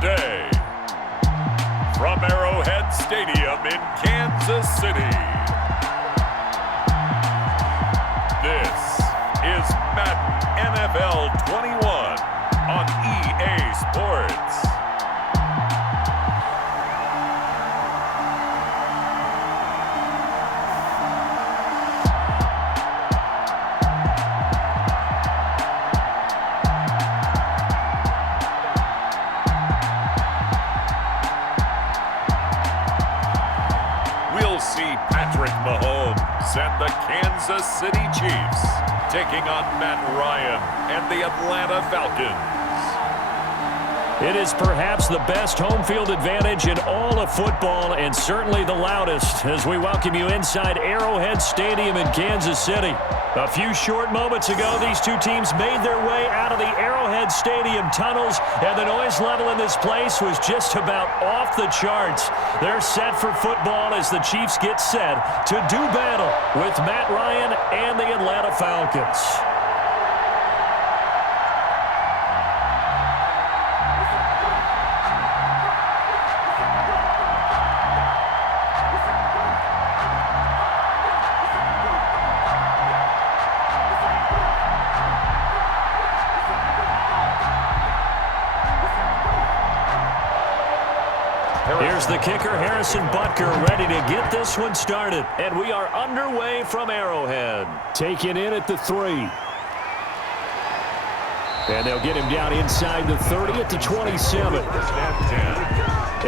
today, from Arrowhead Stadium in Kansas City, this is Madden NFL 21 on EA Sports. We'll see Patrick Mahomes and the Kansas City Chiefs taking on Matt Ryan and the Atlanta Falcons. It is perhaps the best home field advantage in all of football, and certainly the loudest, as we welcome you inside Arrowhead Stadium in Kansas City. A few short moments ago, these two teams made their way out of the Arrowhead Stadium tunnels, and the noise level in this place was just about off the charts. They're set for football as the Chiefs get set to do battle with Matt Ryan and the Atlanta Falcons. Here's the kicker, Harrison Butker, ready to get this one started. And we are underway from Arrowhead. Taken in at the 3. And they'll get him down inside the 30 at the 27.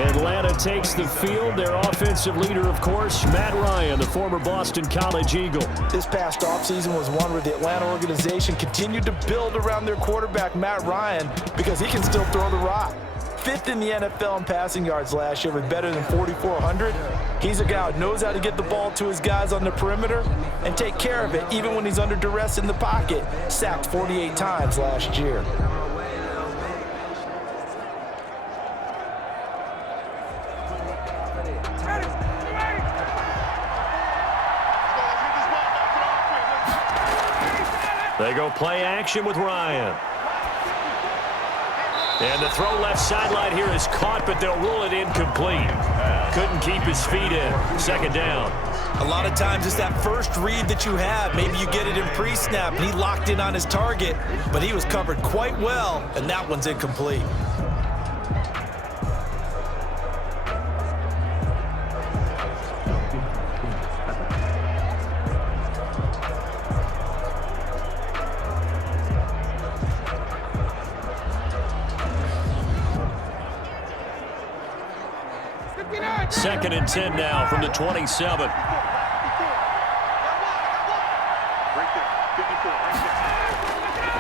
Atlanta takes the field. Their offensive leader, of course, Matt Ryan, the former Boston College Eagle. This past offseason was one where the Atlanta organization continued to build around their quarterback, Matt Ryan, because he can still throw the rock. 5th in the NFL in passing yards last year with better than 4,400. He's a guy who knows how to get the ball to his guys on the perimeter and take care of it even when he's under duress in the pocket. Sacked 48 times last year. They go play action with Ryan. And the throw left sideline here is caught, but they'll rule it incomplete. Couldn't keep his feet in. Second down. A lot of times it's that first read that you have. Maybe you get it in pre-snap, and he locked in on his target, but he was covered quite well, and that one's incomplete. Second and 10 now from the 27.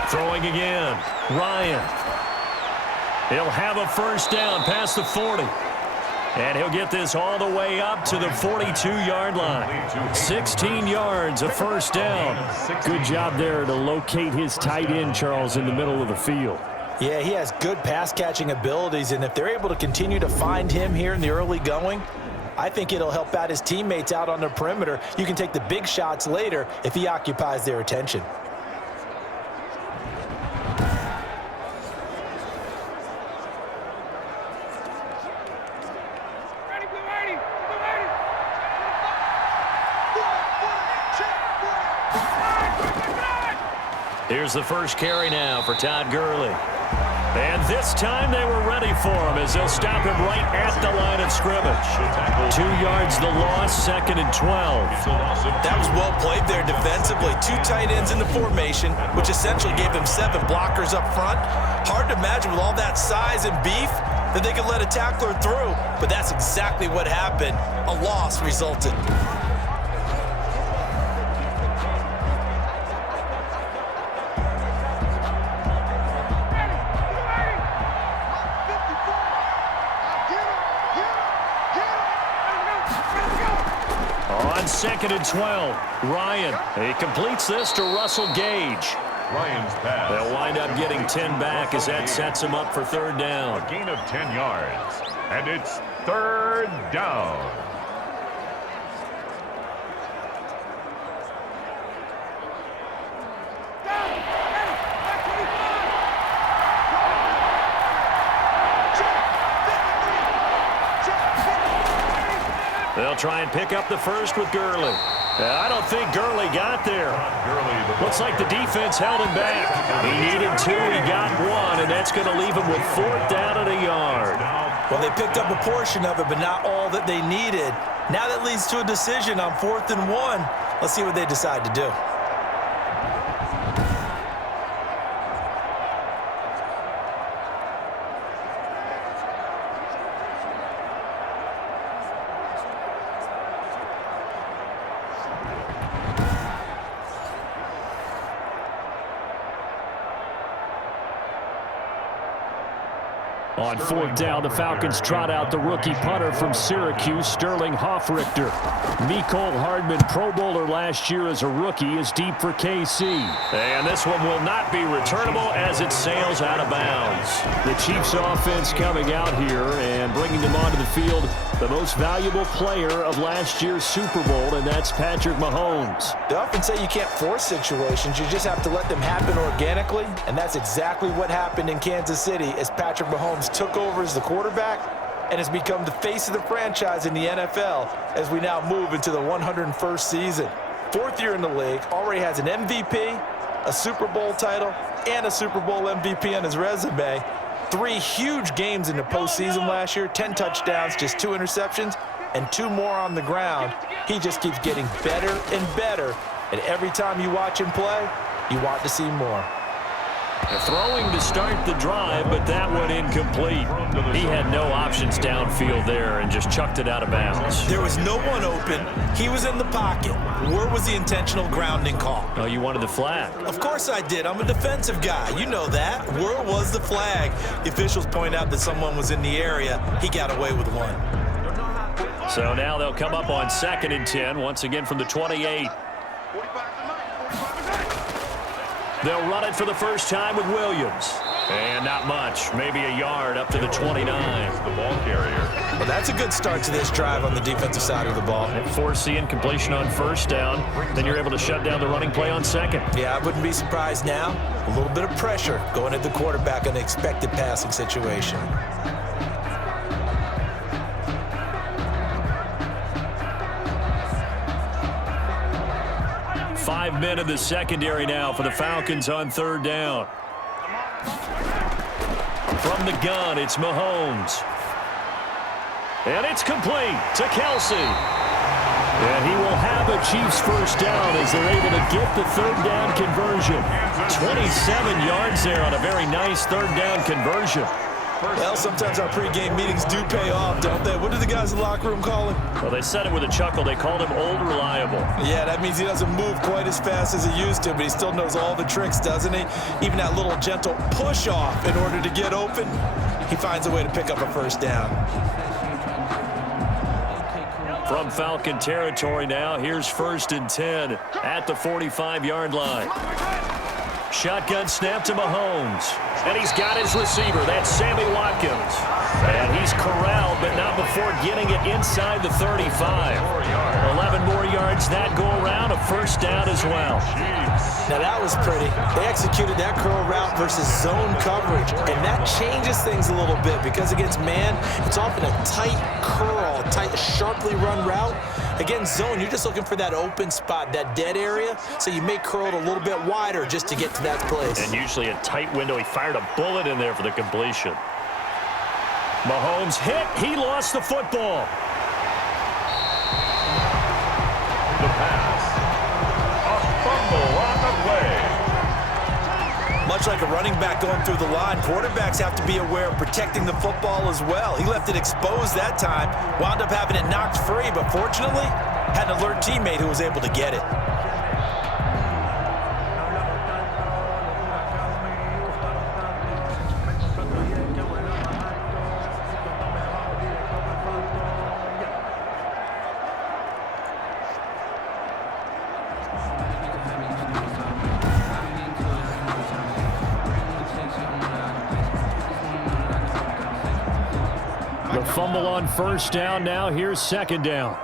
Throwing again. Ryan. He'll have a first down past the 40. And he'll get this all the way up to the 42-yard line. 16 yards, a first down. Good job there to locate his tight end, Charles, in the middle of the field. Yeah, he has good pass-catching abilities, and if they're able to continue to find him here in the early going, I think it'll help out his teammates out on the perimeter. You can take the big shots later if he occupies their attention. Here's the first carry now for Todd Gurley. And this time they were ready for him as they'll stop him right at the line of scrimmage. 2 yards the loss, 2nd and 12. That was well played there defensively. 2 tight ends in the formation, which essentially gave them 7 blockers up front. Hard to imagine with all that size and beef that they could let a tackler through, but that's exactly what happened. A loss resulted. On 2nd and 12, Ryan. He completes this to Russell Gage. Ryan's pass. They'll wind up getting 10 back as that sets him up for third down. A gain of 10 yards, and it's third down. They'll try and pick up the first with Gurley. I don't think Gurley got there. Looks like the defense held him back. He needed 2, he got 1, and that's going to leave him with 4th down and a yard. Well, they picked up a portion of it, but not all that they needed. Now that leads to a decision on 4th and 1. Let's see what they decide to do. On 4th down, the Falcons trot out the rookie punter from Syracuse, Sterling Hoffrichter. Mecole Hardman, Pro Bowler last year as a rookie, is deep for KC. And this one will not be returnable as it sails out of bounds. The Chiefs offense coming out here and bringing them onto the field, the most valuable player of last year's Super Bowl, and that's Patrick Mahomes. They often say you can't force situations. You just have to let them happen organically, and that's exactly what happened in Kansas City as Patrick Mahomes took over as the quarterback and has become the face of the franchise in the NFL as we now move into the 101st season. 4th year in the league, already has an MVP, a Super Bowl title, and a Super Bowl MVP on his resume. 3 huge games in the postseason last year, 10 touchdowns, just 2 interceptions, and 2 more on the ground. He just keeps getting better and better, and every time you watch him play, you want to see more. Throwing to start the drive, but that one incomplete. He had no options downfield there and just chucked it out of bounds. There was no one open. He was in the pocket. Where was the intentional grounding call? Oh, you wanted the flag. Of course I did. I'm a defensive guy. You know that. Where was the flag? The officials point out that someone was in the area. He got away with one. So now they'll come up on 2nd and 10, once again from the 28. They'll run it for the first time with Williams. And not much, maybe a yard up to the 29. The ball carrier. Well, that's a good start to this drive on the defensive side of the ball. Force the incompletion on 1st down, then you're able to shut down the running play on 2nd. Yeah, I wouldn't be surprised now. A little bit of pressure going at the quarterback on the expected passing situation. 5 men in the secondary now for the Falcons on 3rd down. From the gun, it's Mahomes. And it's complete to Kelsey. And he will have a Chiefs first down as they're able to get the 3rd down conversion. 27 yards there on a very nice 3rd down conversion. Well, sometimes our pregame meetings do pay off, don't they? What do the guys in the locker room call him? Well, they said it with a chuckle. They called him Old Reliable. Yeah, that means he doesn't move quite as fast as he used to, but he still knows all the tricks, doesn't he? Even that little gentle push-off in order to get open, he finds a way to pick up a first down. From Falcon territory now, here's 1st and 10 at the 45-yard line. Shotgun snap to Mahomes. And he's got his receiver. That's Sammy Watkins. And he's corralled, but not before getting it inside the 35. 11 more yards that go around, a first down as well. Now that was pretty. They executed that curl route versus zone coverage, and that changes things a little bit because against man, it's often a tight curl, a tight, sharply run route. Against zone, you're just looking for that open spot, that dead area, so you may curl it a little bit wider just to get to that place. And usually a tight window. He fired a bullet in there for the completion. Mahomes hit. He lost the football. The pass. A fumble on the play. Much like a running back going through the line, quarterbacks have to be aware of protecting the football as well. He left it exposed that time, wound up having it knocked free, but fortunately, had an alert teammate who was able to get it. The fumble on first down. Now here's 2nd down.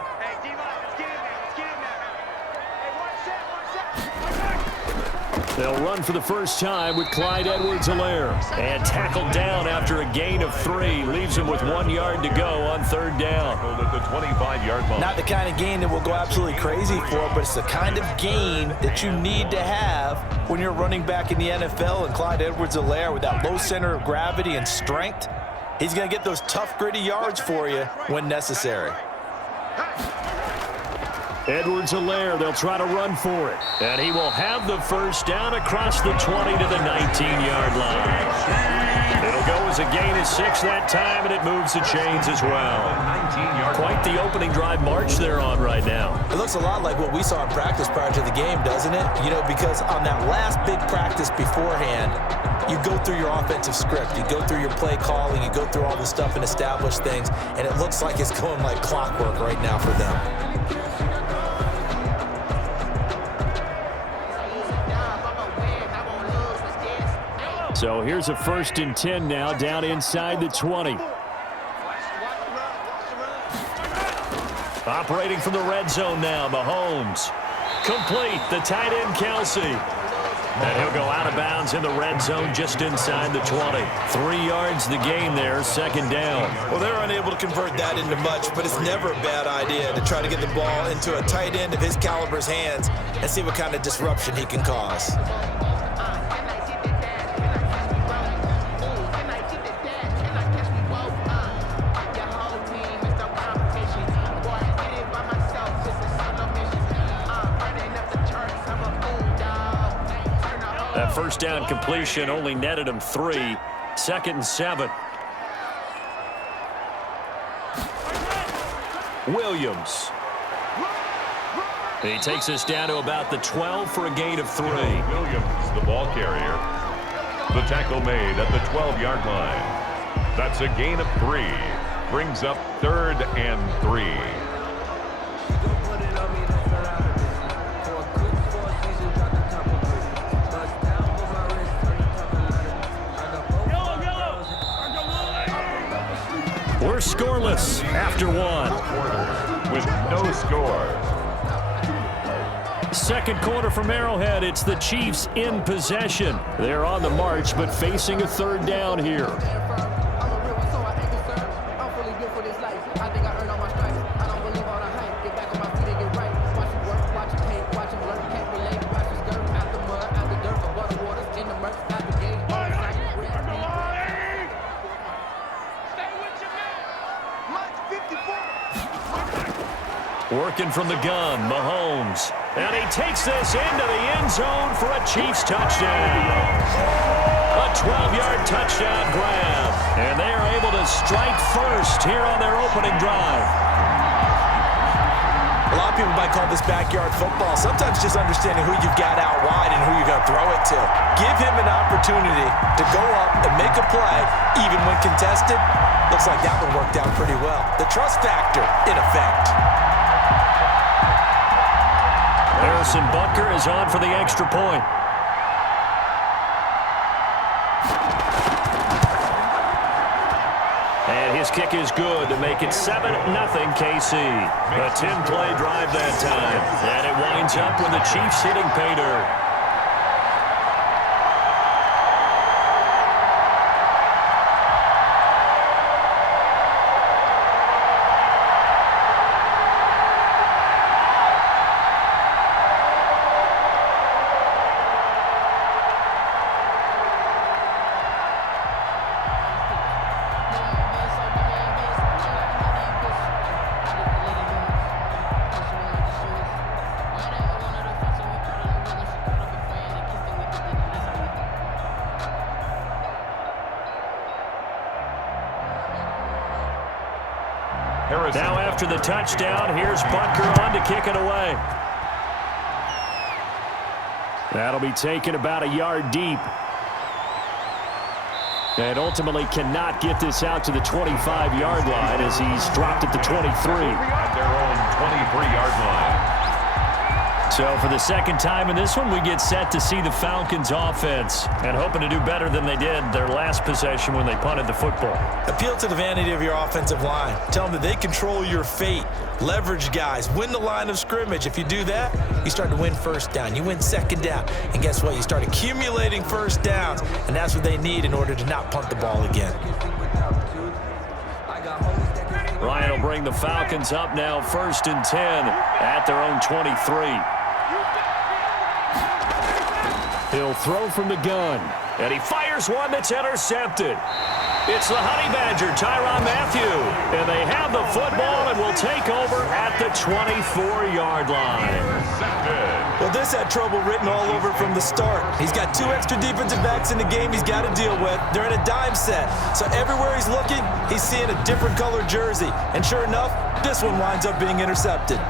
They'll run for the first time with Clyde Edwards-Helaire. And tackled down after a gain of 3. Leaves him with 1 yard to go on third down. At the 25-yard line. Not the kind of gain that we'll go absolutely crazy for, but it's the kind of gain that you need to have when you're running back in the NFL. And Clyde Edwards-Helaire, with that low center of gravity and strength, he's going to get those tough, gritty yards for you when necessary. Edwards-Helaire, they'll try to run for it. And he will have the first down across the 20 to the 19-yard line. It'll go as a gain of 6 that time, and it moves the chains as well. Quite the opening drive march they're on right now. It looks a lot like what we saw in practice prior to the game, doesn't it? You know, because on that last big practice beforehand, you go through your offensive script, you go through your play calling, you go through all the stuff and establish things, and it looks like it's going like clockwork right now for them. So here's a 1st and 10 now, down inside the 20. Operating from the red zone now, Mahomes. Complete, the tight end Kelsey. And he'll go out of bounds in the red zone just inside the 20. 3 yards the gain there, 2nd down. Well, they're unable to convert that into much, but it's never a bad idea to try to get the ball into a tight end of his caliber's hands and see what kind of disruption he can cause. That first down completion only netted him 3. 2nd and 7. Williams. He takes us down to about the 12 for a gain of 3. Williams, the ball carrier. The tackle made at the 12-yard line. That's a gain of 3. Brings up 3rd and 3. We're scoreless after 1. With no score. 2nd quarter from Arrowhead. It's the Chiefs in possession. They're on the march, but facing a 3rd down here. Working from the gun, Mahomes. And he takes this into the end zone for a Chiefs touchdown. A 12-yard touchdown grab. And they are able to strike first here on their opening drive. A lot of people might call this backyard football. Sometimes just understanding who you've got out wide and who you're going to throw it to. Give him an opportunity to go up and make a play, even when contested. Looks like that one worked out pretty well. The trust factor in effect. Harrison Butker is on for the extra point. And his kick is good to make it 7-0 KC. A 10-play drive that time. And it winds up with the Chiefs hitting pay dirt. Now after the touchdown, here's Butker on to kick it away. That'll be taken about a yard deep. And ultimately cannot get this out to the 25-yard line as he's dropped at the 23. At their own 23-yard line. So for the second time in this one, we get set to see the Falcons offense and hoping to do better than they did their last possession when they punted the football. Appeal to the vanity of your offensive line. Tell them that they control your fate. Leverage guys. Win the line of scrimmage. If you do that, you start to win first down. You win second down. And guess what? You start accumulating first downs. And that's what they need in order to not punt the ball again. Ryan will bring the Falcons up now 1st and 10 at their own 23. He'll throw from the gun, and he fires one that's intercepted. It's the Honey Badger, Tyrann Mathieu, and they have the football and will take over at the 24-yard line. Well, this had trouble written all over from the start. He's got 2 extra defensive backs in the game he's got to deal with. They're in a dime set, so everywhere he's looking, he's seeing a different colored jersey. And sure enough, this one winds up being intercepted.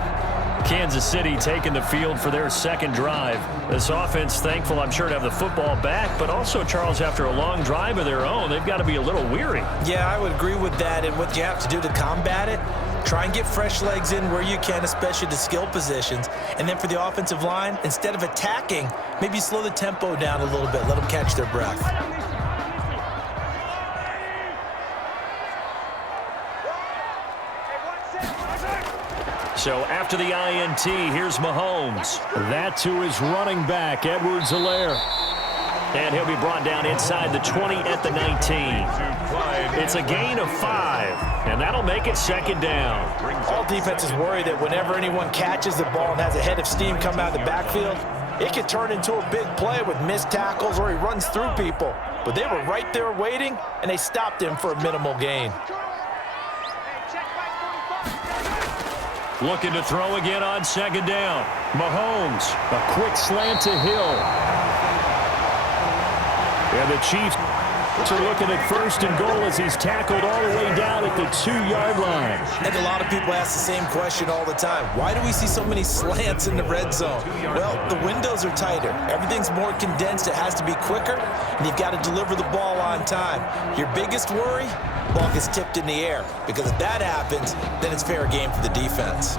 Kansas City taking the field for their second drive. This offense thankful, I'm sure, to have the football back, but also, Charles, after a long drive of their own, they've got to be a little weary. Yeah, I would agree with that, and what you have to do to combat it, try and get fresh legs in where you can, especially the skill positions. And then for the offensive line, instead of attacking, maybe slow the tempo down a little bit, let them catch their breath. So after the INT, here's Mahomes. That's to his running back, Edwards-Helaire. And he'll be brought down inside the 20 at the 19. It's a gain of 5, and that'll make it second down. All defenses worry that whenever anyone catches the ball and has a head of steam come out of the backfield, it could turn into a big play with missed tackles or he runs through people. But they were right there waiting, and they stopped him for a minimal gain. Looking to throw again on second down. Mahomes, a quick slant to Hill. And the Chiefs are looking at 1st and goal as he's tackled all the way down at the 2-yard line. I think a lot of people ask the same question all the time. Why do we see so many slants in the red zone? Well, the windows are tighter. Everything's more condensed. It has to be quicker, and you've got to deliver the ball on time. Your biggest worry? Ball gets tipped in the air, because if that happens, then it's fair game for the defense.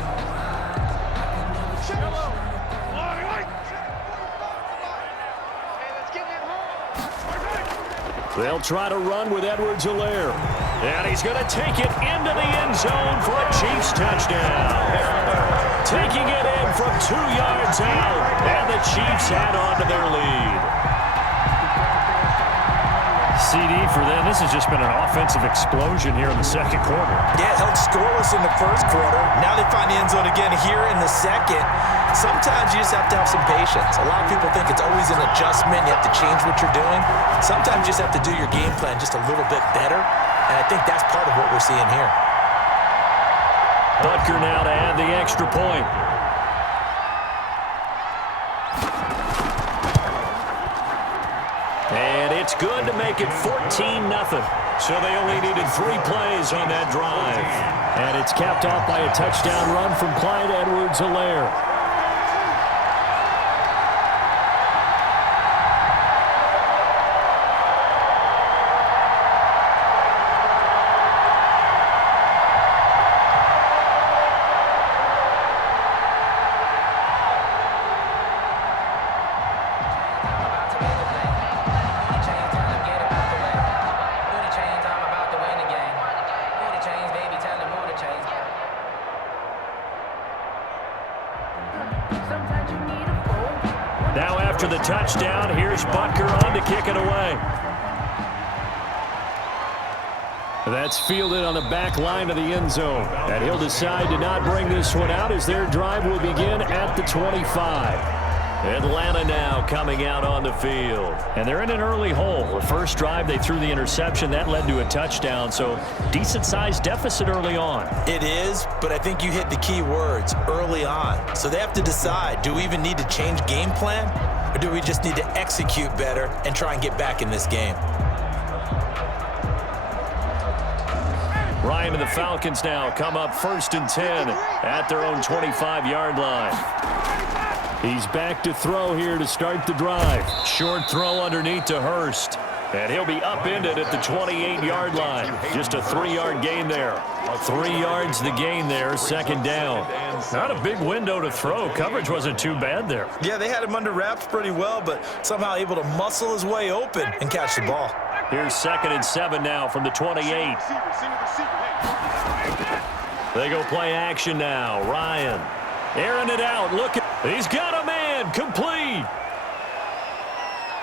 They'll try to run with Edwards-Helaire. And he's going to take it into the end zone for a Chiefs touchdown. Taking it in from 2 yards out, and the Chiefs add on to their lead. CD for them. This has just been an offensive explosion here in the second quarter. Yeah, held scoreless in the first quarter. Now they find the end zone again here in the second. Sometimes you just have to have some patience. A lot of people think it's always an adjustment. You have to change what you're doing. Sometimes you just have to do your game plan just a little bit better. And I think that's part of what we're seeing here. Butker now to add the extra point. And it's good to make it 14-0. So they only needed 3 plays on that drive. And it's capped off by a touchdown run from Clyde Edwards-Helaire. Now after the touchdown, here's Butker on to kick it away. That's fielded on the back line of the end zone. And he'll decide to not bring this one out as their drive will begin at the 25. Atlanta now coming out on the field. And they're in an early hole. The first drive, they threw the interception. That led to a touchdown. So decent-sized deficit early on. It is, but I think you hit the key words, early on. So they have to decide, do we even need to change game plan? Or do we just need to execute better and try and get back in this game? Ryan and the Falcons now come up 1st and 10 at their own 25-yard line. He's back to throw here to start the drive. Short throw underneath to Hurst. And he'll be upended at the 28-yard line. Just a 3-yard gain there. 3 yards the gain there, second down. Not a big window to throw. Coverage wasn't too bad there. Yeah, they had him under wraps pretty well, but somehow able to muscle his way open and catch the ball. Here's 2nd and 7 now from the 28. They go play action now. Ryan airing it out. Look, he's got a man. Complete.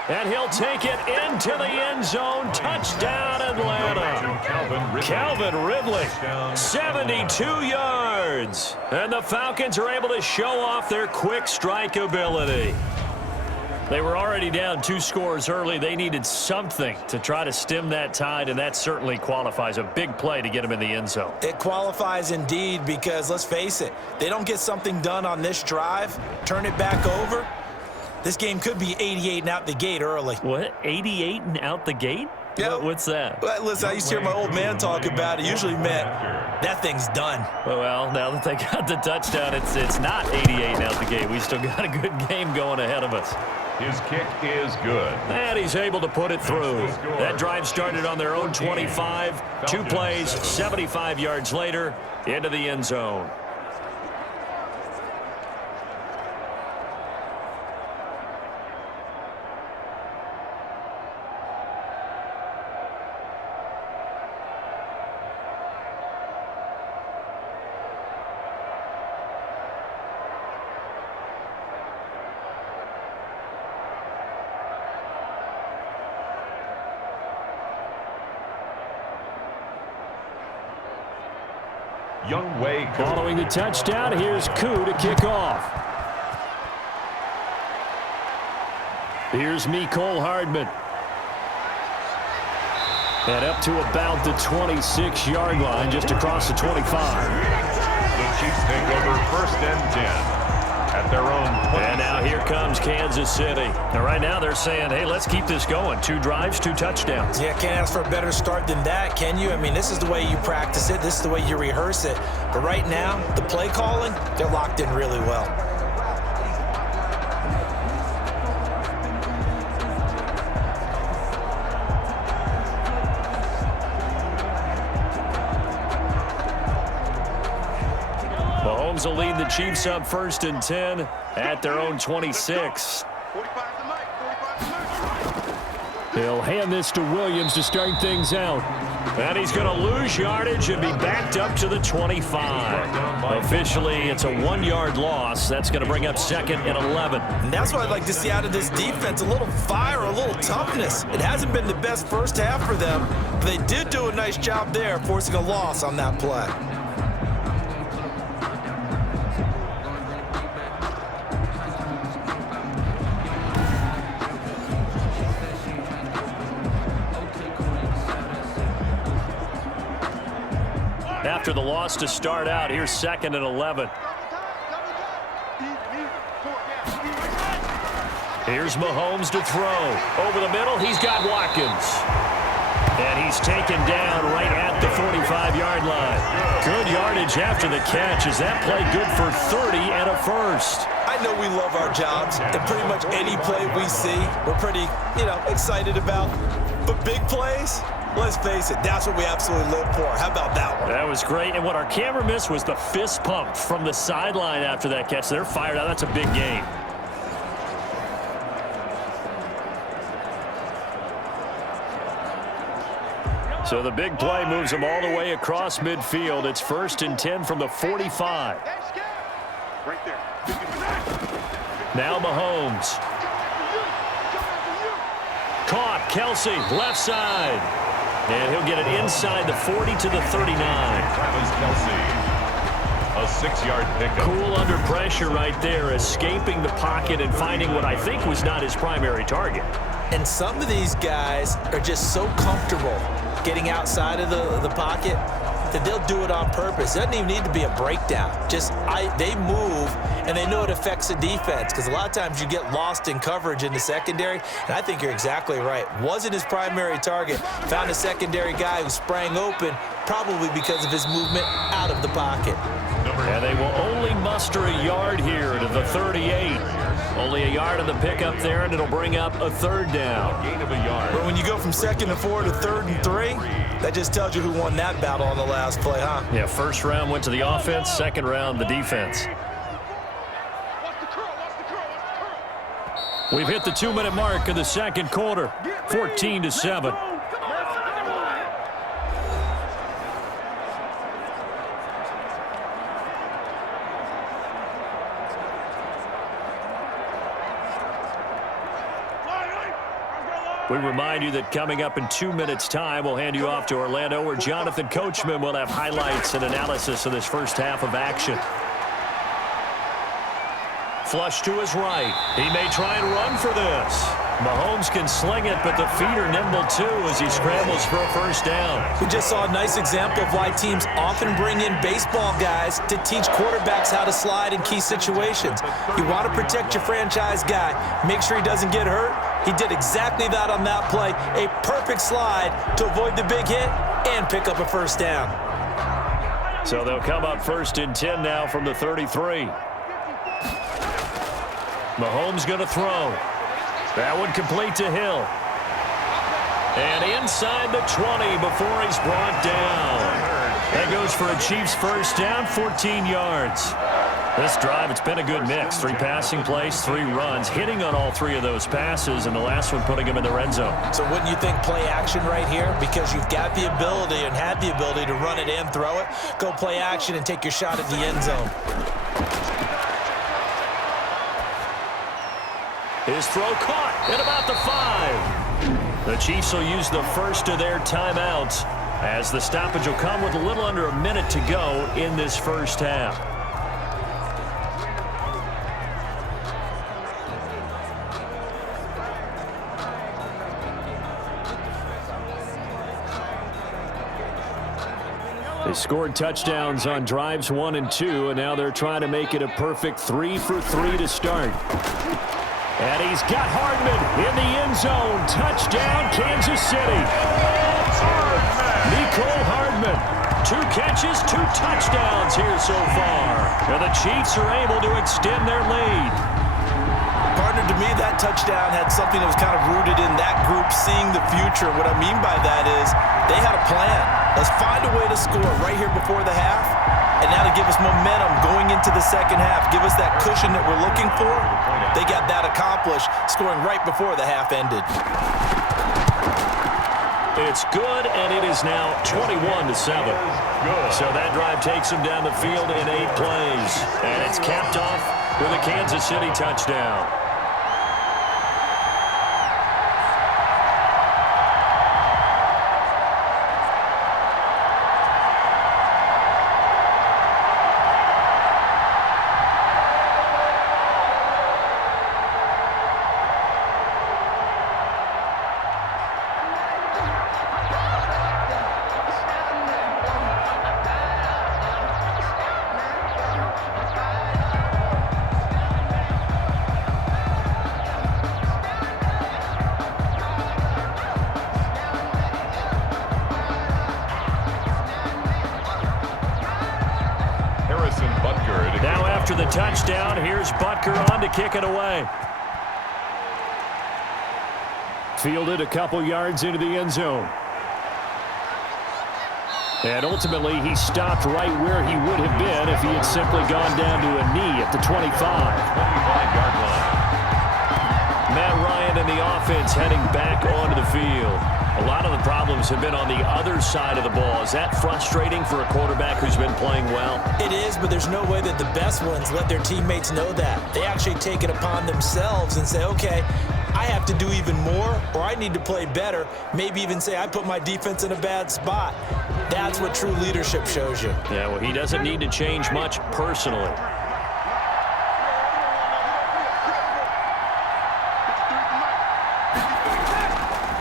And he'll take it into the end zone. Touchdown, Atlanta. Calvin Ridley, 72 yards. And the Falcons are able to show off their quick strike ability. They were already down 2 scores early. They needed something to try to stem that tide, and that certainly qualifies. A big play to get them in the end zone. It qualifies indeed because, let's face it, they don't get something done on this drive, turn it back over, this game could be 88 and out the gate early. What? 88 and out the gate? Yeah. What's that? Well, listen, I used to hear my old man talk about it. Usually meant that thing's done. Well, now that they got the touchdown, it's not 88 and out the gate. We still got a good game going ahead of us. His kick is good. And he's able to put it through. That drive started on their own 25. 2 plays, 75 yards later, into the end zone. Young Wei Koo. Following the touchdown, here's Koo to kick off. Here's Mecole Hardman. And up to about the 26-yard line, just across the 25. The Chiefs take over 1st and 10 at their own 20. And now here comes Kansas City. Now right now they're saying, hey, let's keep this going. 2 drives, 2 touchdowns. Yeah, can't ask for a better start than that, can you? I mean, this is the way you practice it. This is the way you rehearse it. But right now, the play calling, they're locked in really well. Mahomes will lead the Chiefs up 1st and 10 at their own 26. He'll hand this to Williams to start things out. And he's going to lose yardage and be backed up to the 25. Officially, it's a 1-yard loss. That's going to bring up 2nd and 11. And that's what I'd like to see out of this defense, a little fire, a little toughness. It hasn't been the best first half for them, but they did do a nice job there, forcing a loss on that play. After the loss to start out, here's 2nd and 11. Here's Mahomes to throw. Over the middle, he's got Watkins. And he's taken down right at the 45-yard line. Good yardage after the catch. Is that play good for 30 and a first? I know we love our jobs, and pretty much any play we see, we're pretty, excited about. But big plays, let's face it, that's what we absolutely live for. How about that one? That was great. And what our camera missed was the fist pump from the sideline after that catch. They're fired out. That's a big game. So the big play moves them all the way across midfield. It's 1st and 10 from the 45. Right there. Now Mahomes. Caught. Kelsey, left side. And he'll get it inside the 40 to the 39. Travis Kelsey, a 6-yard pickup. Cool under pressure right there, escaping the pocket and finding what I think was not his primary target. And some of these guys are just so comfortable getting outside of the pocket that they'll do it on purpose. It doesn't even need to be a breakdown. They move, and they know it affects the defense, because a lot of times you get lost in coverage in the secondary, and I think you're exactly right. Wasn't his primary target. Found a secondary guy who sprang open, probably because of his movement out of the pocket. And they will only muster a yard here to the 38. Only a yard on the pickup there, and it'll bring up a third down. Gain of a yard. But when you go from 2nd and 4 to 3rd and 3, that just tells you who won that battle on the last play, huh? Yeah, first round went to the offense, second round the defense. We've hit the 2-minute mark of the second quarter, 14-7. We remind you that coming up in 2 minutes' time, we'll hand you off to Orlando, where Jonathan Coachman will have highlights and analysis of this first half of action. Flush to his right. He may try and run for this. Mahomes can sling it, but the feet are nimble too as he scrambles for a first down. We just saw a nice example of why teams often bring in baseball guys to teach quarterbacks how to slide in key situations. You want to protect your franchise guy. Make sure he doesn't get hurt. He did exactly that on that play. A perfect slide to avoid the big hit and pick up a first down. So they'll come up 1st and 10 now from the 33. Mahomes going to throw. That one complete to Hill. And inside the 20 before he's brought down. That goes for a Chiefs first down, 14 yards. This drive, it's been a good mix. 3 passing plays, 3 runs, hitting on all 3 of those passes, and the last one putting him in the red zone. So wouldn't you think play action right here? Because you've got the ability and had the ability to run it and throw it. Go play action and take your shot at the end zone. His throw caught at about the 5. The Chiefs will use the first of their timeouts as the stoppage will come with a little under a minute to go in this first half. They scored touchdowns on drives 1 and 2, and now they're trying to make it a perfect 3 for 3 to start. And he's got Hardman in the end zone. Touchdown, Kansas City. Nicole Hardman. 2 catches, 2 touchdowns here so far. And the Chiefs are able to extend their lead. Partner, to me, that touchdown had something that was kind of rooted in that group seeing the future. What I mean by that is they had a plan. Let's find a way to score right here before the half. And now to give us momentum going into the second half, give us that cushion that we're looking for. They got that accomplished, scoring right before the half ended. It's good, and it is now 21-7. So that drive takes him down the field in 8 plays. And it's capped off with a Kansas City touchdown. Now after the touchdown, here's Butker on to kick it away. Fielded a couple yards into the end zone. And ultimately, he stopped right where he would have been if he had simply gone down to a knee at the 25-yard line. Matt Ryan and the offense heading back onto the field. A lot of the problems have been on the other side of the ball. Is that frustrating for a quarterback who's been playing well? It is, but there's no way that the best ones let their teammates know that. They actually take it upon themselves and say, okay, I have to do even more, or I need to play better. Maybe even say I put my defense in a bad spot. That's what true leadership shows you. Yeah, well, he doesn't need to change much personally.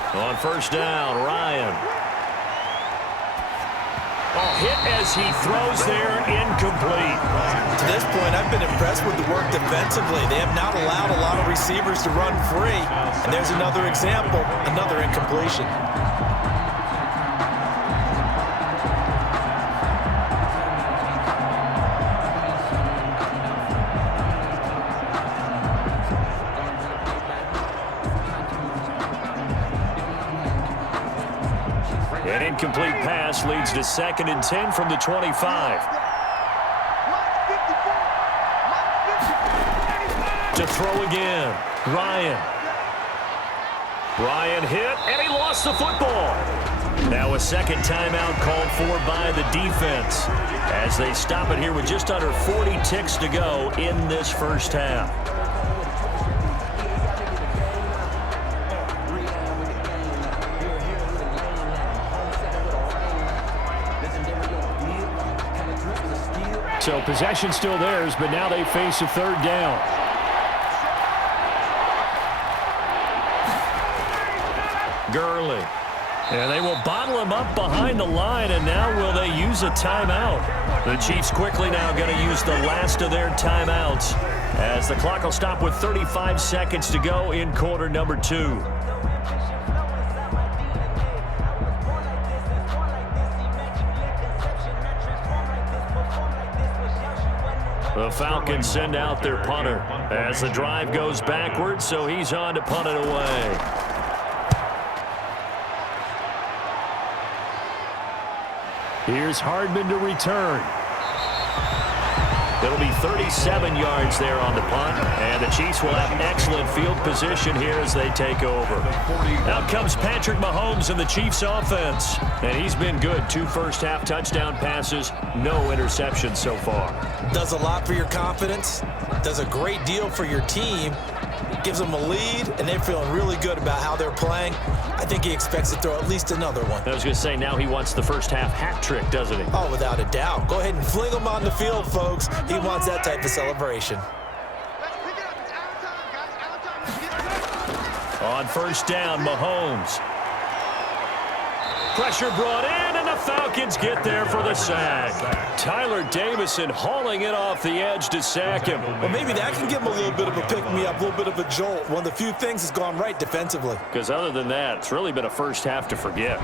On first down, Ryan. Oh, hit as he throws there, incomplete. To this point, I've been impressed with the work defensively. They have not allowed a lot of receivers to run free. And there's another example, another incompletion. An incomplete pass leads to 2nd and 10 from the 25. To throw again, Ryan hit, and he lost the football. Now a second timeout called for by the defense as they stop it here with just under 40 ticks to go in this first half. So possession still theirs, but now they face a 3rd down. Gurley. And they will bottle him up behind the line, and now will they use a timeout? The Chiefs quickly now going to use the last of their timeouts as the clock will stop with 35 seconds to go in quarter number 2. The Falcons send out their punter as the drive goes backwards, so he's on to punt it away. Here's Hardman to return. It'll be 37 yards there on the punt, and the Chiefs will have excellent field position here as they take over. Out comes Patrick Mahomes in the Chiefs offense, and he's been good. 2 first-half touchdown passes, no interceptions so far. Does a lot for your confidence, does a great deal for your team, gives them a lead, and they're feeling really good about how they're playing. I think he expects to throw at least another one. I was going to say, now he wants the first-half hat trick, doesn't he? Oh, without a doubt. Go ahead and fling him on the field, folks. He wants that type of celebration. On first down, Mahomes. Pressure brought in, and the Falcons get there for the sack. Tyler Davison hauling it off the edge to sack him. Well, maybe that can give him a little bit of a pick-me-up, a little bit of a jolt. One of the few things that's gone right defensively. Because other than that, it's really been a first half to forget.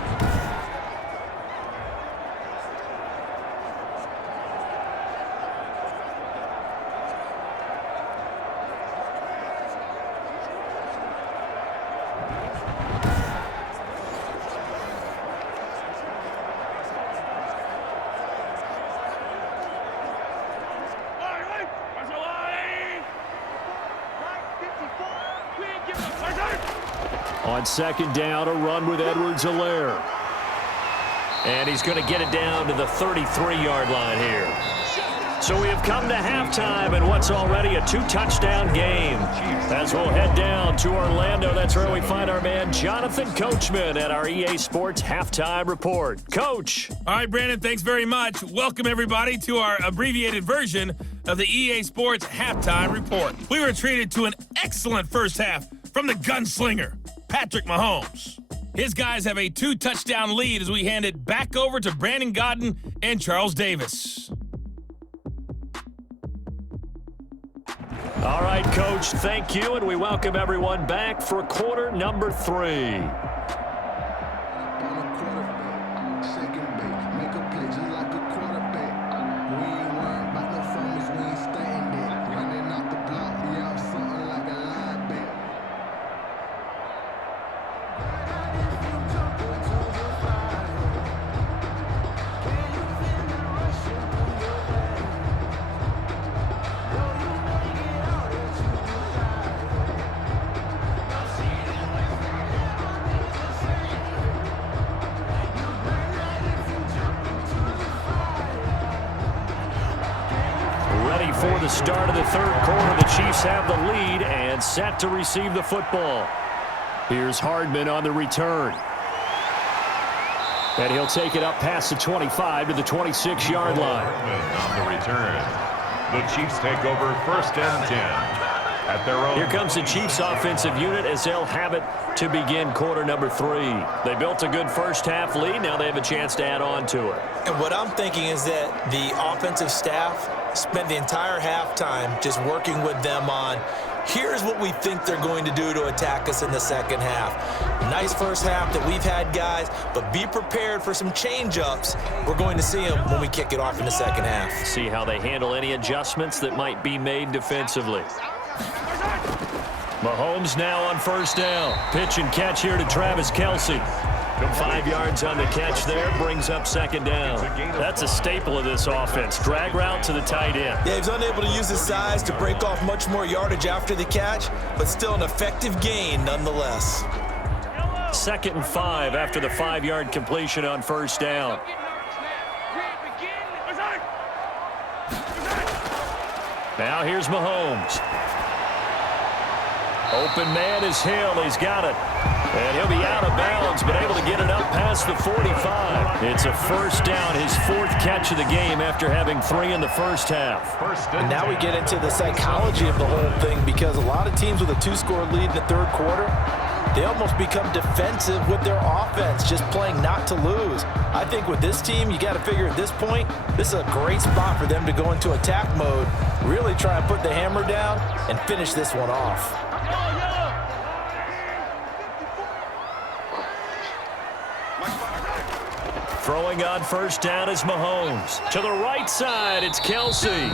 On second down, a run with Edwards-Helaire. And he's going to get it down to the 33-yard line here. So we have come to halftime in what's already a 2-touchdown game. As we'll head down to Orlando, that's where we find our man Jonathan Coachman at our EA Sports Halftime Report. Coach. All right, Brandon, thanks very much. Welcome, everybody, to our abbreviated version of the EA Sports Halftime Report. We were treated to an excellent first half from the gunslinger, Patrick Mahomes. His guys have a 2-touchdown lead as we hand it back over to Brandon Godden and Charles Davis. All right, Coach, thank you, and we welcome everyone back for quarter number 3. For the start of the third quarter, the Chiefs have the lead and set to receive the football. Here's Hardman on the return. And he'll take it up past the 25 to the 26-yard line. On the return, the Chiefs take over 1st and 10 at their own. Here comes the Chiefs offensive unit as they'll have it to begin quarter number 3. They built a good first half lead. Now they have a chance to add on to it. And what I'm thinking is that the offensive staff spent the entire halftime just working with them on, here's what we think they're going to do to attack us in the second half. Nice first half that we've had, guys, but be prepared for some change-ups. We're going to see them when we kick it off in the second half. See how they handle any adjustments that might be made defensively. Mahomes now on first down. Pitch and catch here to Travis Kelce. 5 yards on the catch there, brings up second down. That's a staple of this offense. Drag route to the tight end. Yeah, he's unable to use his size to break off much more yardage after the catch, but still an effective gain nonetheless. 2nd and 5 after the 5-yard completion on first down. Now here's Mahomes. Open man is Hill. He's got it. And he'll be out of bounds, but able to get it up past the 45. It's a first down, his 4th catch of the game after having 3 in the first half. And now we get into the psychology of the whole thing, because a lot of teams with a 2-score lead in the 3rd quarter, they almost become defensive with their offense, just playing not to lose. I think with this team, you got to figure at this point, this is a great spot for them to go into attack mode, really try and put the hammer down and finish this one off. Throwing on first down is Mahomes. To the right side, it's Kelsey.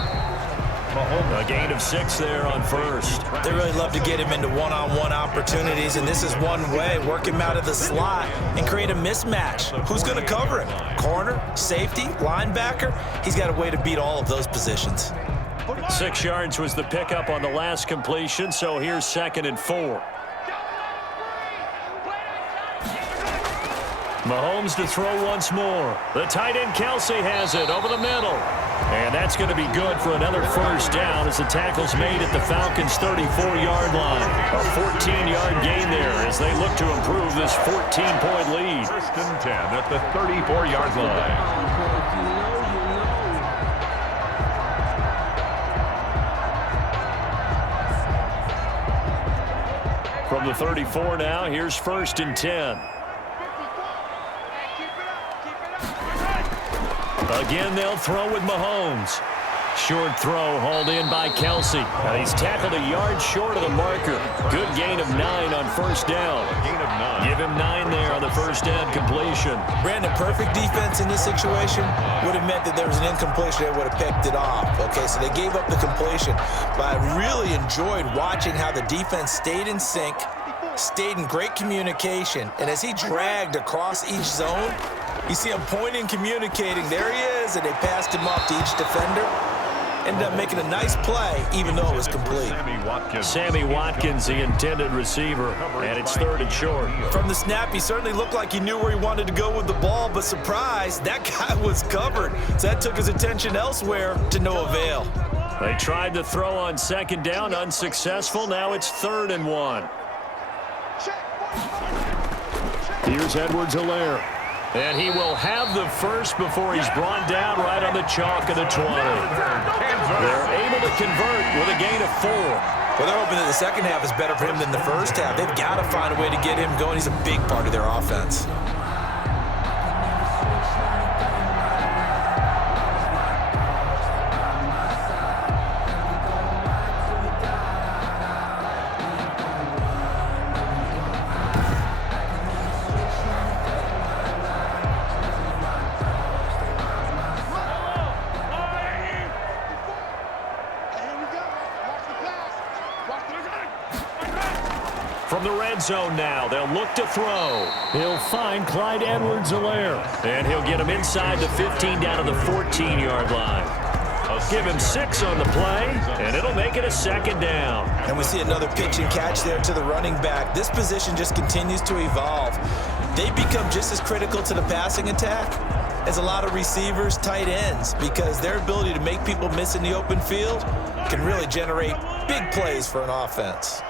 A gain of 6 there on first. They really love to get him into one-on-one opportunities, and this is one way. Work him out of the slot and create a mismatch. Who's going to cover him? Corner, safety, linebacker? He's got a way to beat all of those positions. 6 yards was the pickup on the last completion, so here's 2nd and 4. Mahomes to throw once more. The tight end Kelsey has it over the middle. And that's going to be good for another first down as the tackle's made at the Falcons' 34-yard line. A 14-yard gain there as they look to improve this 14-point lead. 1st and 10 at the 34-yard line. From the 34 now, here's 1st and 10. Again, they'll throw with Mahomes. Short throw hauled in by Kelsey. Now he's tackled a yard short of the marker. Good gain of 9 on first down. Give him 9 there on the first down completion. Brandon, perfect defense in this situation would have meant that there was an incompletion that would have picked it off. Okay, so they gave up the completion. But I really enjoyed watching how the defense stayed in sync, stayed in great communication, and as he dragged across each zone, you see him pointing, communicating. There he is, and they passed him off to each defender. Ended up making a nice play, even though it was complete. Sammy Watkins, the intended receiver, and it's 3rd and short. From the snap, he certainly looked like he knew where he wanted to go with the ball, but surprise, that guy was covered. So that took his attention elsewhere to no avail. They tried to throw on 2nd down, unsuccessful. Now it's 3rd and 1. Here's Edwards-Helaire. And he will have the first before he's brought down right on the chalk of the 20. They're able to convert with a gain of 4. Well, they're hoping that the second half is better for him than the first half. They've got to find a way to get him going. He's a big part of their offense. From the red zone now, they'll look to throw. He'll find Clyde Edwards-Helaire. And he'll get him inside the 15 down to the 14-yard line. Give him 6 on the play, and it'll make it a 2nd down. And we see another pitch and catch there to the running back. This position just continues to evolve. They become just as critical to the passing attack as a lot of receivers, tight ends, because their ability to make people miss in the open field can really generate big plays for an offense.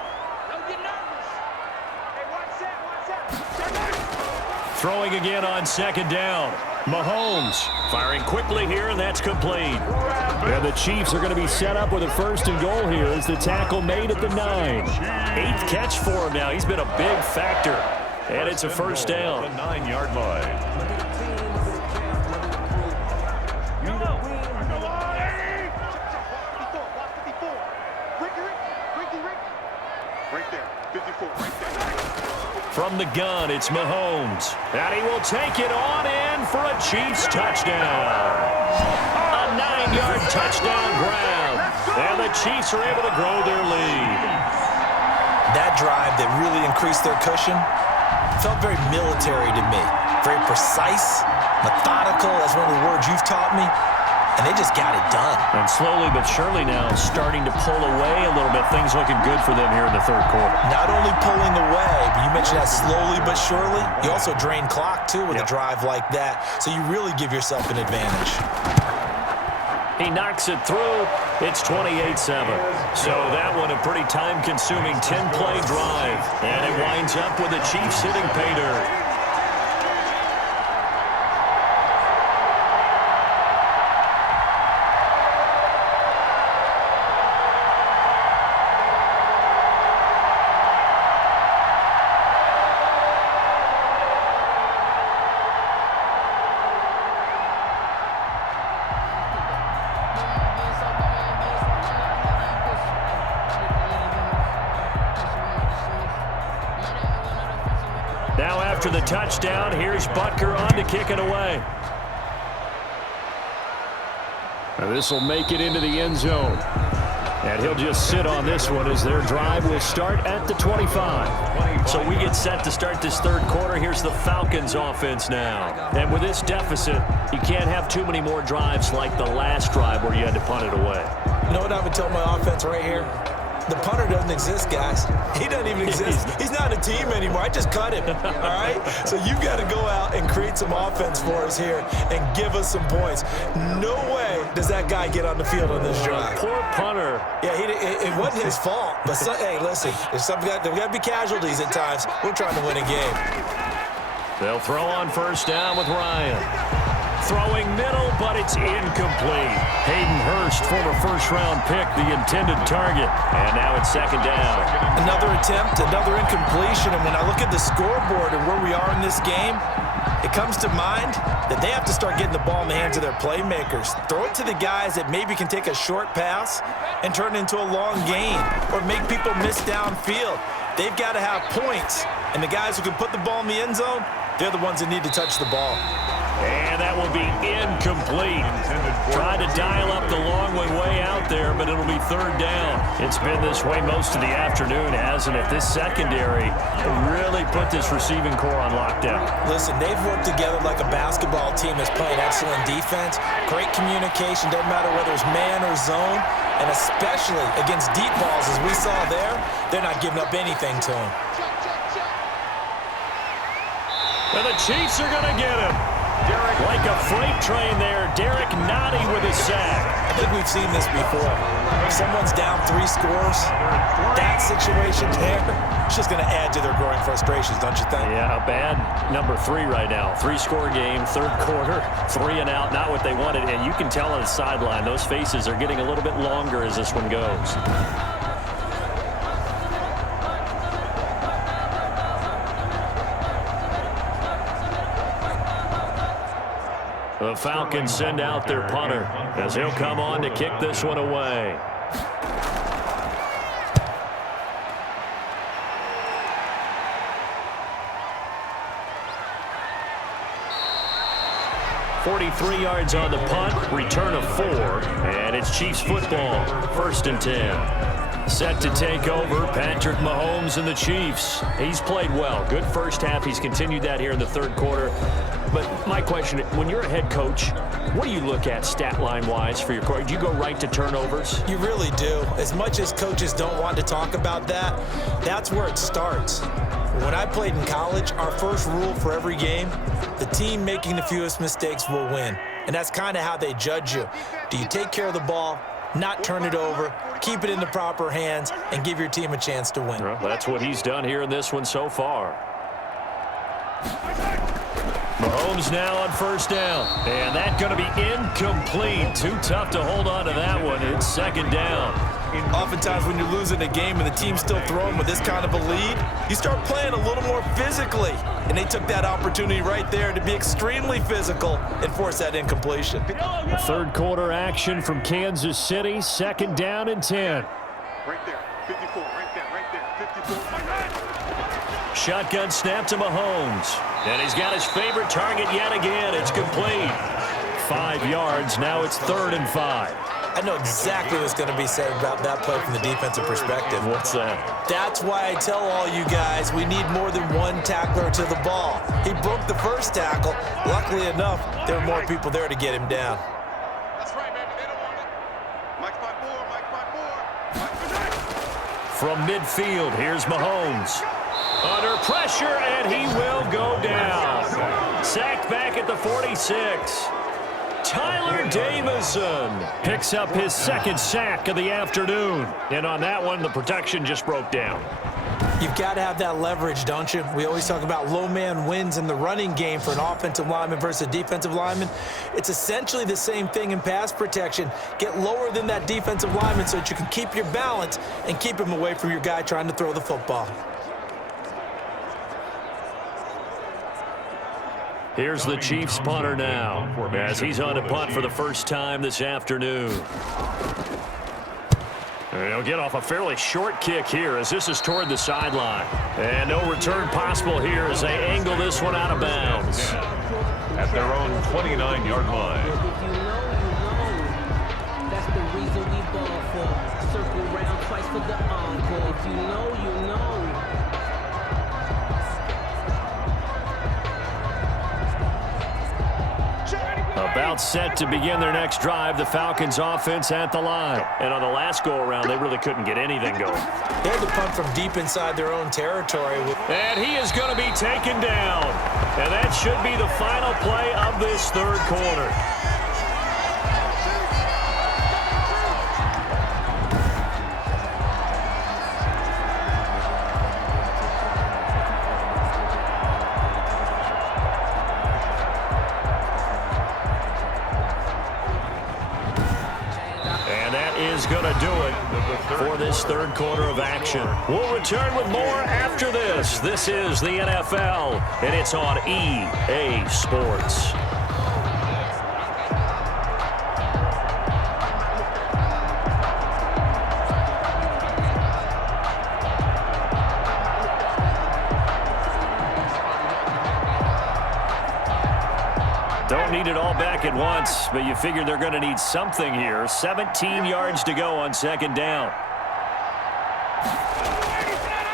Throwing again on 2nd down. Mahomes firing quickly here, and that's complete. And the Chiefs are going to be set up with a 1st and goal here as the tackle made at the 9. 8th catch for him now. He's been a big factor. And it's a 1st down. The 9-yard line. Right there, 54, right there. From the gun, it's Mahomes. And he will take it on in for a Chiefs touchdown. A 9-yard touchdown grab. And the Chiefs are able to grow their lead. That drive that really increased their cushion Felt very military to me. Very precise, methodical, that's one of the words you've taught me. And they just got it done. And slowly but surely now starting to pull away a little bit. Things looking good for them here in the third quarter. Not only pulling away, but you mentioned that slowly but surely. You also drain clock, too, with a drive like that. So you really give yourself an advantage. He knocks it through. It's 28-7. So that one a pretty time-consuming 10-play drive. And it winds up with the Chiefs hitting pay dirt. Now after the touchdown, here's Butker on to kick it away. This will make it into the end zone. And he'll just sit on this one as their drive will start at the 25. So we get set to start this third quarter. Here's the Falcons offense now. And with this deficit, you can't have too many more drives like the last drive where you had to punt it away. You know what I would tell my offense right here? The punter doesn't exist, guys. He doesn't even exist. He's not a team anymore. I just cut him, all right? So you've got to go out and create some offense for us here and give us some points. No way does that guy get on the field on this drive. Poor punter. Yeah, it wasn't his fault. But, hey, listen, there's got to be casualties at times. We're trying to win a game. They'll throw on first down with Ryan. Throwing middle, but it's incomplete. Hayden Hurst, former first-round pick, the intended target. And now it's second down. Another attempt, another incompletion. And when I look at the scoreboard and where we are in this game, it comes to mind that they have to start getting the ball in the hands of their playmakers. Throw it to the guys that maybe can take a short pass and turn it into a long gain or make people miss downfield. They've got to have points. And the guys who can put the ball in the end zone, they're the ones that need to touch the ball. And that will be incomplete. Tried to dial up the long way out there, but it'll be third down. It's been this way most of the afternoon, hasn't it? This secondary really put this receiving core on lockdown. Listen, they've worked together like a basketball team that's playing excellent defense. Great communication, doesn't matter whether it's man or zone. And especially against deep balls, as we saw there, they're not giving up anything to them. And the Chiefs are going to get him. Like a freight train there, Derek Nottie with a sack. I think we've seen this before. If someone's down 3 scores, that situation there, it's just going to add to their growing frustrations, don't you think? Yeah, a bad number 3 right now. 3-score game, third quarter, 3 and out, not what they wanted. And you can tell on the sideline, those faces are getting a little bit longer as this one goes. The Falcons send out their punter as he'll come on to kick this one away. "43 yards on the punt, return of 4, and it's Chiefs football, 1st and 10. Set to take over, Patrick Mahomes and the Chiefs. He's played well. Good first half. He's continued that here in the third quarter. But my question, when you're a head coach, what do you look at stat line-wise for your core? Do you go right to turnovers? You really do. As much as coaches don't want to talk about that, that's where it starts. When I played in college, our first rule for every game, the team making the fewest mistakes will win. And that's kind of how they judge you. Do you take care of the ball, not turn it over, keep it in the proper hands, and give your team a chance to win? Well, that's what he's done here in this one so far. Mahomes now on first down. And that's going to be incomplete. Too tough to hold on to that one. It's second down. Oftentimes when you're losing a game and the team's still throwing with this kind of a lead, you start playing a little more physically. And they took that opportunity right there to be extremely physical and force that incompletion. Third quarter action from Kansas City. Second down and 10. Right there, 54, right there, 54. Shotgun snap to Mahomes. And he's got his favorite target yet again. It's complete. 5 yards. Now it's 3rd and 5. I know exactly what's going to be said about that play from the defensive perspective. What's that? That's why I tell all you guys we need more than one tackler to the ball. He broke the first tackle. Luckily enough, there were more people there to get him down. That's right, baby. They don't want it. Mike's by four. Mike's by four. From midfield, here's Mahomes. Under pressure, and he will go down. Sacked back at the 46. Tyler Davison picks up his second sack of the afternoon. And on that one, the protection just broke down. You've got to have that leverage, don't you? We always talk about low man wins in the running game for an offensive lineman versus a defensive lineman. It's essentially the same thing in pass protection. Get lower than that defensive lineman so that you can keep your balance and keep him away from your guy trying to throw the football. Here's the Chiefs punter now, as he's on to punt for the first time this afternoon. And he'll get off a fairly short kick here as this is toward the sideline. And no return possible here as they angle this one out of bounds. At their own 29-yard line. If you know, that's the reason we ball for. Circle round twice for the encore. If you know, you know. About set to begin their next drive, the Falcons offense at the line. And on the last go-around, they really couldn't get anything going. They had to punt from deep inside their own territory. And he is going to be taken down. And that should be the final play of this third quarter. Going to do it for this third quarter of action. We'll return with more after this. This is the NFL, and it's on EA Sports. Don't need it all back at once, but you figure they're going to need something here. 17 yards to go on second down.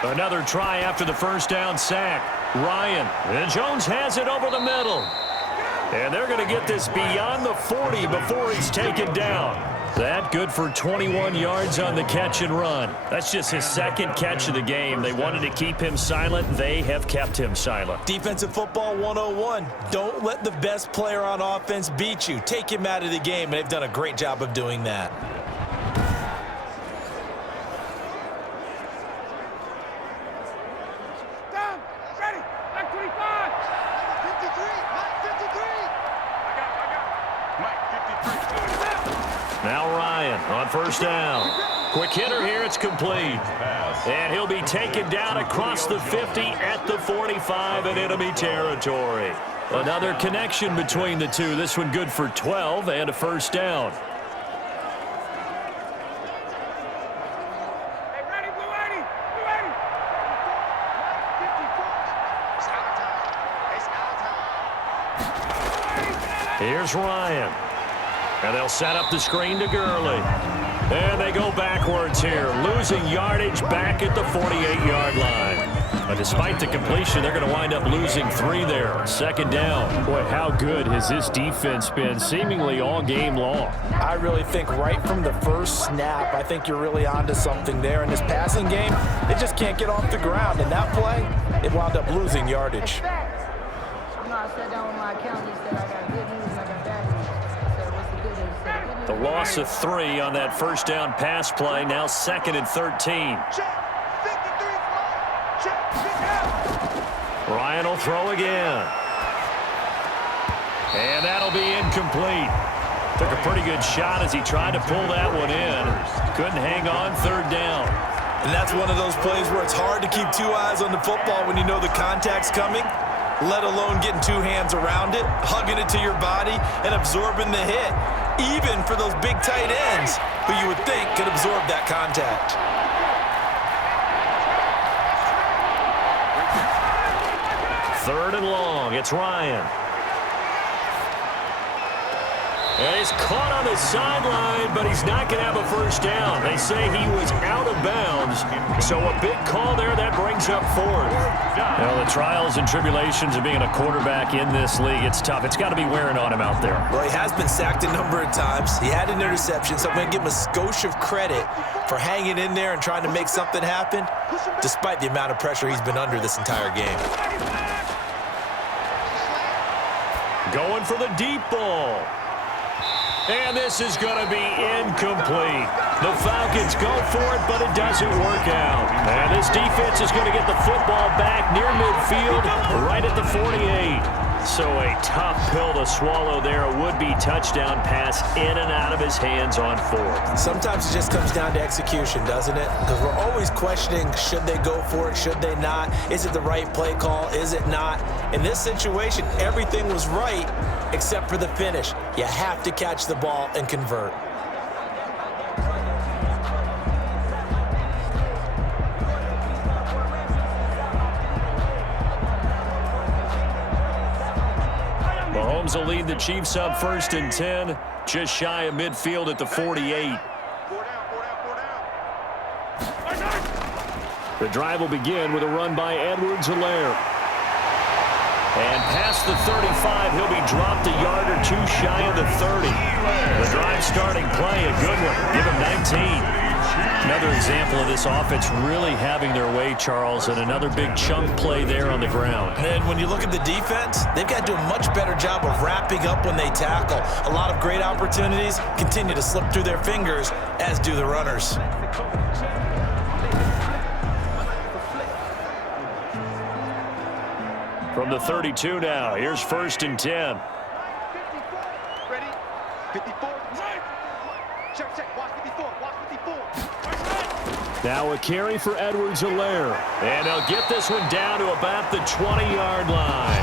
Another try after the first down sack. Ryan, and Jones has it over the middle. And they're going to get this beyond the 40 before it's taken down. That good for 21 yards on the catch and run. That's just his second catch of the game. They wanted to keep him silent. They have kept him silent. Defensive football 101. Don't let the best player on offense beat you. Take him out of the game, and they've done a great job of doing that. Down. Ready. Mike 25. 53. Mike 53. I got Mike 53. Now Ryan on first down. Quick hitter here, it's complete. And he'll be taken down across the 50 at the 45 in enemy territory. Another connection between the two. This one good for 12 and a first down. Hey, ready, Blue 80. Blue 80. 54. It's out of time. Here's Ryan. And they'll set up the screen to Gurley. And they go backwards here, losing yardage back at the 48-yard line. But despite the completion, they're going to wind up losing 3 there. Second down. Boy, how good has this defense been seemingly all game long? I really think right from the first snap, I think you're really onto something there. In this passing game, they just can't get off the ground. In that play, it wound up losing yardage. You know, I sat down with my accountant. He said, I got good news and I got bad news. I said, what's the good news? He said, the good news The loss of 3 on that first down pass play, now 2nd and 13. Ryan will throw again. And that'll be incomplete. Took a pretty good shot as he tried to pull that one in. Couldn't hang on, third down. And that's one of those plays where it's hard to keep 2 eyes on the football when you know the contact's coming, let alone getting 2 hands around it, hugging it to your body, and absorbing the hit, even for those big tight ends who you would think could absorb that contact. Third and long, it's Ryan. And he's caught on the sideline, but he's not going to have a first down. They say he was out of bounds. So a big call there. That brings up fourth. You know, the trials and tribulations of being a quarterback in this league, it's tough. It's got to be wearing on him out there. Well, he has been sacked a number of times. He had an interception, so I'm going to give him a skosh of credit for hanging in there and trying to make something happen, despite the amount of pressure he's been under this entire game. Going for the deep ball. And this is going to be incomplete. The Falcons go for it, but it doesn't work out. And this defense is going to get the football back near midfield, right at the 48. So a tough pill to swallow there. A would-be touchdown pass in and out of his hands on fourth. Sometimes it just comes down to execution, doesn't it? Because we're always questioning, should they go for it, should they not? Is it the right play call, is it not? In this situation, everything was right except for the finish. You have to catch the ball and convert. Mahomes will lead the Chiefs up 1st and 10, just shy of midfield at the 48. The drive will begin with a run by Edwards-Helaire. And past the 35, he'll be dropped a yard or two shy of the 30. The drive starting play, a good one. Give him 19. Another example of this offense really having their way, Charles, and another big chunk play there on the ground. And when you look at the defense, they've got to do a much better job of wrapping up when they tackle. A lot of great opportunities continue to slip through their fingers, as do the runners. From the 32 now, here's 1st and 10. Ready? 54. Check, check. Watch 54. Watch 54. Now a carry for Edwards-Helaire. And they'll get this one down to about the 20-yard line.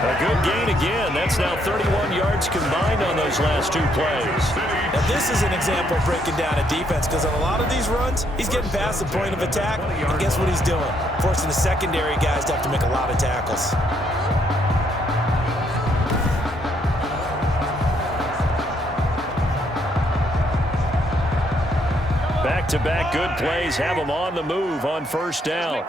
A good gain again. That's now 31 yards combined on those last two plays. Now this is an example of breaking down a defense, because on a lot of these runs, he's getting past the point of attack, and guess what he's doing? Forcing the secondary guys to have to make a lot of tackles. Back-to-back good plays have them on the move on 1st down.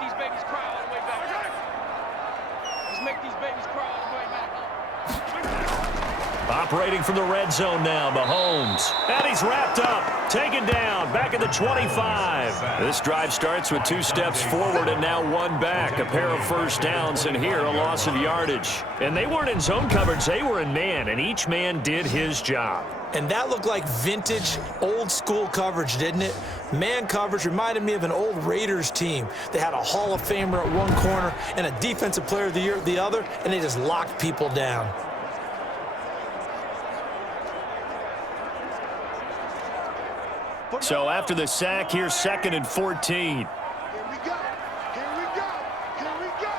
Operating from the red zone now, Mahomes. And he's wrapped up, taken down, back at the 25. This drive starts with 2 steps forward and now 1 back. A pair of 1st downs, and here a loss of yardage. And they weren't in zone coverage, they were in man, and each man did his job. And that looked like vintage, old-school coverage, didn't it? Man coverage reminded me of an old Raiders team. They had a Hall of Famer at one corner and a Defensive Player of the Year at the other, and they just locked people down. So after the sack, here's 2nd and 14. Here we go. Here we go. Here we go.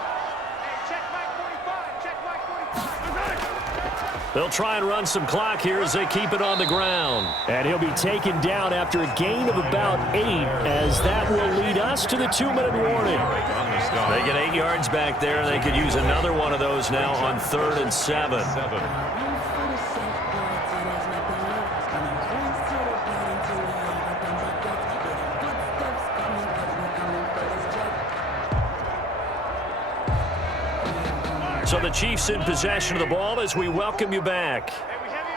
Hey, check Mike 45. Check Mike 45. They'll try and run some clock here as they keep it on the ground. And he'll be taken down after a gain of about 8, as that will lead us to the 2-minute warning. They get 8 yards back there, and they could use another one of those now on 3rd and 7. So the Chiefs in possession of the ball as we welcome you back.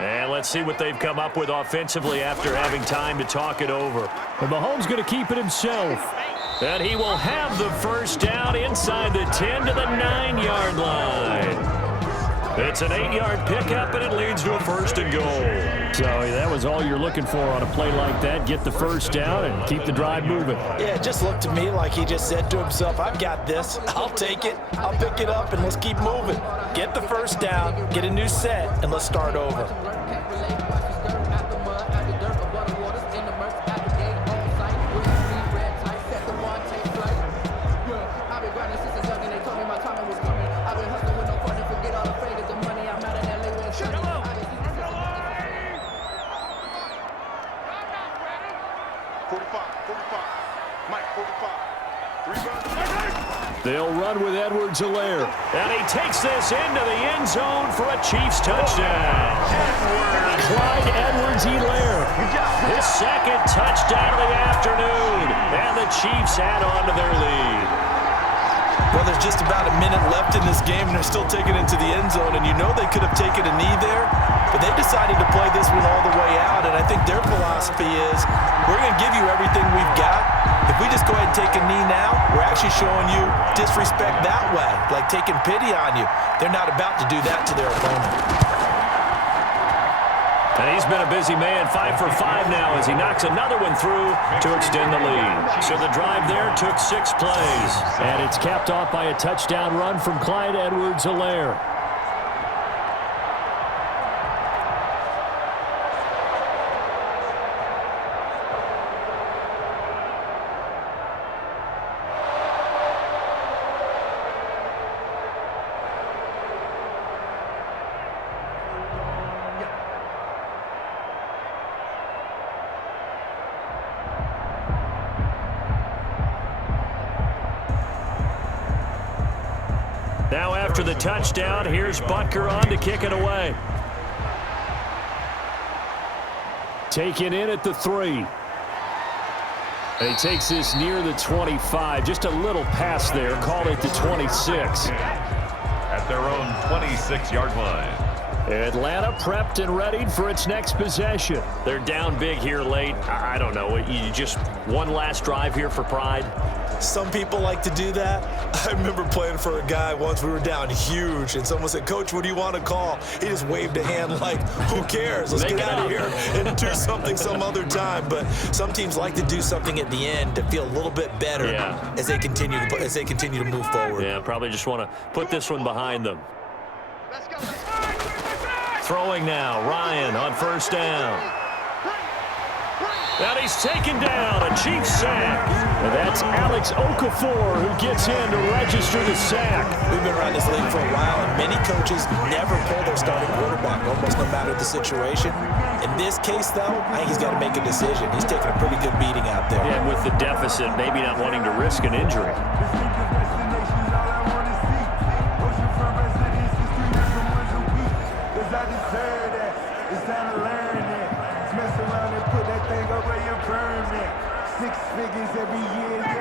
And let's see what they've come up with offensively after having time to talk it over. And Mahomes going to keep it himself. And he will have the 1st down inside the 10 to the 9-yard line. It's an 8-yard pickup, and it leads to a 1st and goal. So that was all you're looking for on a play like that. Get the 1st down and keep the drive moving. Yeah, it just looked to me like he just said to himself, I've got this. I'll take it. I'll pick it up, and let's keep moving. Get the 1st down, get a new set, and let's start over. Mike 45. 3 runs. They'll run with Edwards-Helaire. And he takes this into the end zone for a Chiefs touchdown. Clyde Edwards-Helaire. His second touchdown of the afternoon. And the Chiefs add on to their lead. Well, there's just about a minute left in this game, and they're still taking it to the end zone. And you know they could have taken a knee there, but they decided to play this one all the way out. And I think their philosophy is, we're going to give you everything we've got. If we just go ahead and take a knee now, we're actually showing you disrespect that way, like taking pity on you. They're not about to do that to their opponent. And he's been a busy man, 5 for 5 now as he knocks another one through to extend the lead. So the drive there took 6 plays. And it's capped off by a touchdown run from Clyde Edwards-Helaire. Now after the touchdown, here's Butker on to kick it away. Taken in at the 3. And he takes this near the 25. Just a little pass there. Call it the 26. At their own 26-yard line. Atlanta prepped and readied for its next possession. They're down big here late. I don't know. You just one last drive here for pride. Some people like to do that. I remember playing for a guy once. We were down huge, and someone said, "Coach, what do you want to call?" He just waved a hand like, who cares? Let's get out of here and do something some other time. But some teams like to do something at the end to feel a little bit better as they continue to move forward. Yeah, probably just want to put this one behind them. Throwing now, Ryan on first down. And he's taken down, a Chiefs sack. And that's Alex Okafor who gets in to register the sack. We've been around this league for a while, and many coaches never pull their starting quarterback, almost no matter the situation. In this case, though, I think he's got to make a decision. He's taking a pretty good beating out there. Yeah, and with the deficit, maybe not wanting to risk an injury.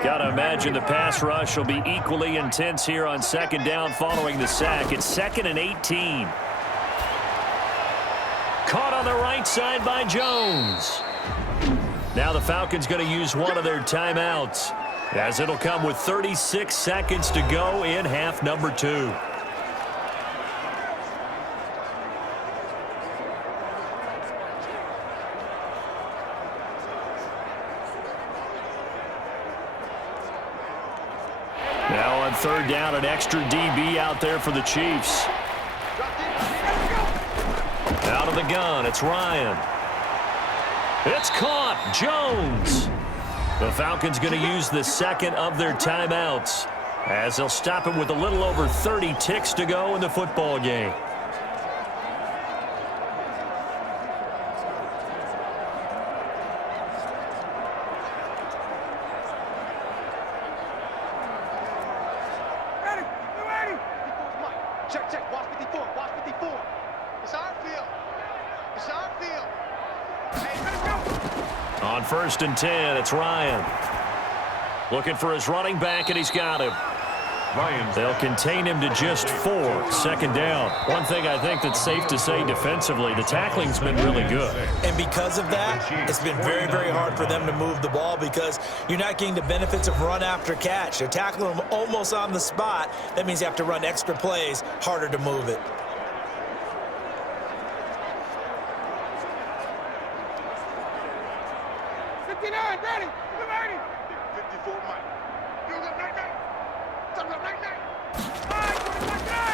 Got to imagine the pass rush will be equally intense here on second down following the sack. It's 2nd and 18. Caught on the right side by Jones. Now the Falcons going to use one of their timeouts, as it'll come with 36 seconds to go in half number 2. Now on third down, an extra DB out there for the Chiefs. Out of the gun, it's Ryan. It's caught, Jones. The Falcons going to use the second of their timeouts, as they'll stop it with a little over 30 ticks to go in the football game. Check, watch 54, watch 54. It's our field. It's our field. Hey, let's go. On 1st and 10, it's Ryan. Looking for his running back, and he's got him. They'll contain him to just 4. 2nd down. One thing I think that's safe to say defensively, the tackling's been really good. And because of that, it's been very, very hard for them to move the ball because you're not getting the benefits of run after catch. They're tackling them almost on the spot. That means you have to run extra plays, harder to move it. Ready. 54, Mike. You got night.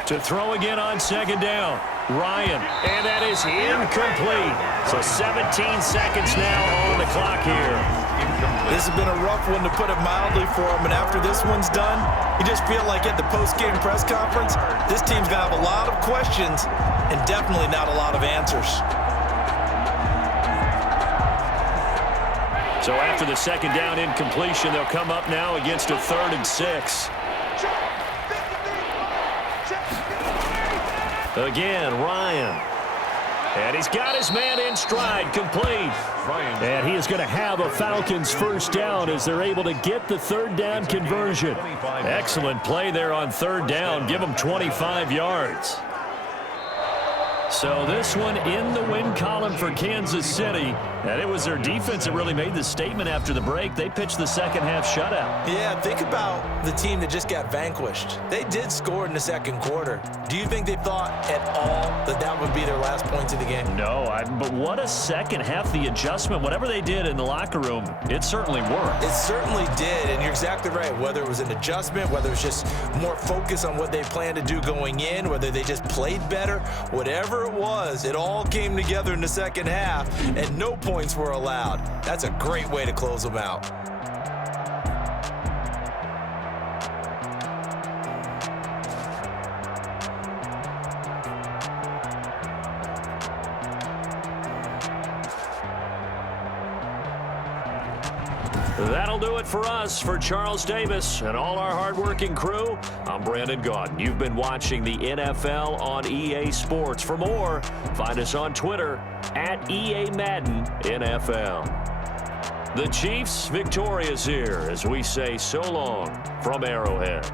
To throw again on 2nd down. Ryan, and that is incomplete. So 17 seconds now on the clock here. This has been a rough one, to put it mildly, for him. And after this one's done, you just feel like at the post-game press conference, this team's going to have a lot of questions and definitely not a lot of answers. So after the 2nd down incompletion, they'll come up now against a 3rd and 6. Again, Ryan. And he's got his man in stride, complete. And he is going to have a Falcons first down as they're able to get the third down conversion. Excellent play there on third down. Give them 25 yards. So this one in the win column for Kansas City. And it was their defense that really made the statement after the break. They pitched the second half shutout. Yeah, think about the team that just got vanquished. They did score in the second quarter. Do you think they thought at all that that would be their last points of the game? No, but what a second half. The adjustment, whatever they did in the locker room, it certainly worked. It certainly did, and you're exactly right. Whether it was an adjustment, whether it was just more focus on what they planned to do going in, whether they just played better, whatever it was, it all came together in the second half, and no points were allowed. That's a great way to close them out. That'll do it for us. For Charles Davis and all our hardworking crew, I'm Brandon Gaudin. You've been watching the NFL on EA Sports. For more, find us on Twitter at EA Madden NFL. The Chiefs victorious here as we say so long from Arrowhead.